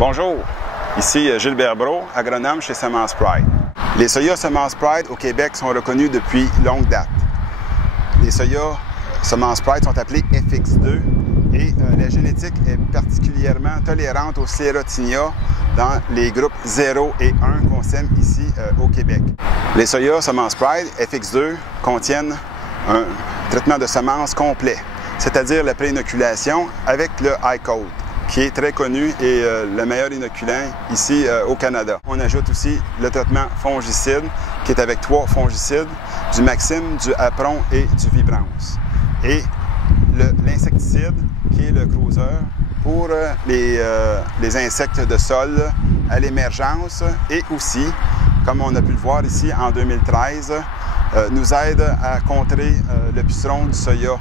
Bonjour, ici Gilbert Brault, agronome chez Semences Pride. Les soya Semences Pride au Québec sont reconnus depuis longue date. Les soya Semences Pride sont appelés FX2 et la génétique est particulièrement tolérante au Sclerotinia dans les groupes 0 et 1 qu'on sème ici au Québec. Les soya Semences Pride FX2 contiennent un traitement de semences complet, c'est-à-dire la pré-inoculation avec le iCode, qui est très connu et le meilleur inoculant ici au Canada. On ajoute aussi le traitement fongicide, qui est avec 3 fongicides, du Maxime, du Apron et du Vibrance. Et l'insecticide, qui est le Cruiser, pour les insectes de sol à l'émergence et aussi, comme on a pu le voir ici en 2013, nous aide à contrer le puceron du soya,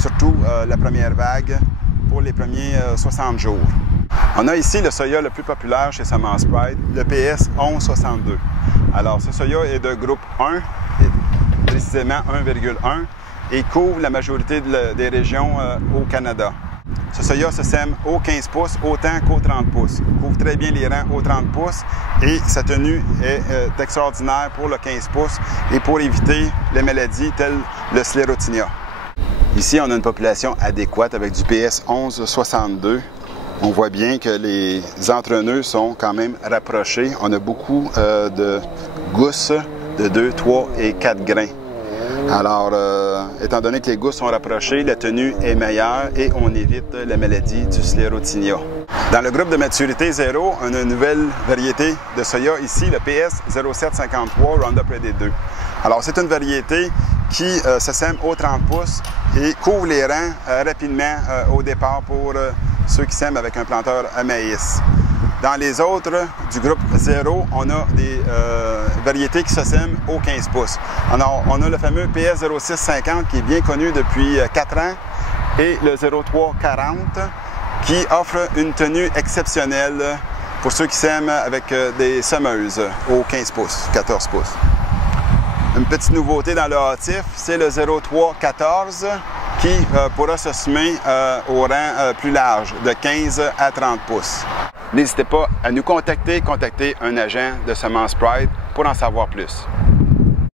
surtout la première vague, pour les premiers 60 jours. On a ici le soya le plus populaire chez Semences Pride, le PS 1162. Alors, ce soya est de groupe 1, précisément 1,1, et couvre la majorité des régions au Canada. Ce soya se sème au 15 pouces autant qu'au 30 pouces. Il couvre très bien les rangs au 30 pouces et sa tenue est extraordinaire pour le 15 pouces et pour éviter les maladies telles le Sclerotinia. Ici, on a une population adéquate avec du PS 1162. On voit bien que les entrenœuds sont quand même rapprochés. On a beaucoup de gousses de 2, 3 et 4 grains. Alors, étant donné que les gousses sont rapprochées, la tenue est meilleure et on évite la maladie du Sclerotinia. Dans le groupe de maturité 0, on a une nouvelle variété de soya ici, le PS 0753 Roundup Ready 2. Alors, c'est une variété qui se sème au 30 pouces et couvre les rangs rapidement au départ pour ceux qui sèment avec un planteur à maïs. Dans les autres du groupe 0, on a des variétés qui se sèment au 15 pouces. Alors, on a le fameux PS 0650 qui est bien connu depuis 4 ans et le 0340 qui offre une tenue exceptionnelle pour ceux qui sèment avec des semeuses au 15 pouces, 14 pouces. Une petite nouveauté dans le hâtif, c'est le 0314 qui pourra se semer au rang plus large, de 15 à 30 pouces. N'hésitez pas à nous contacter un agent de Semences Pride pour en savoir plus.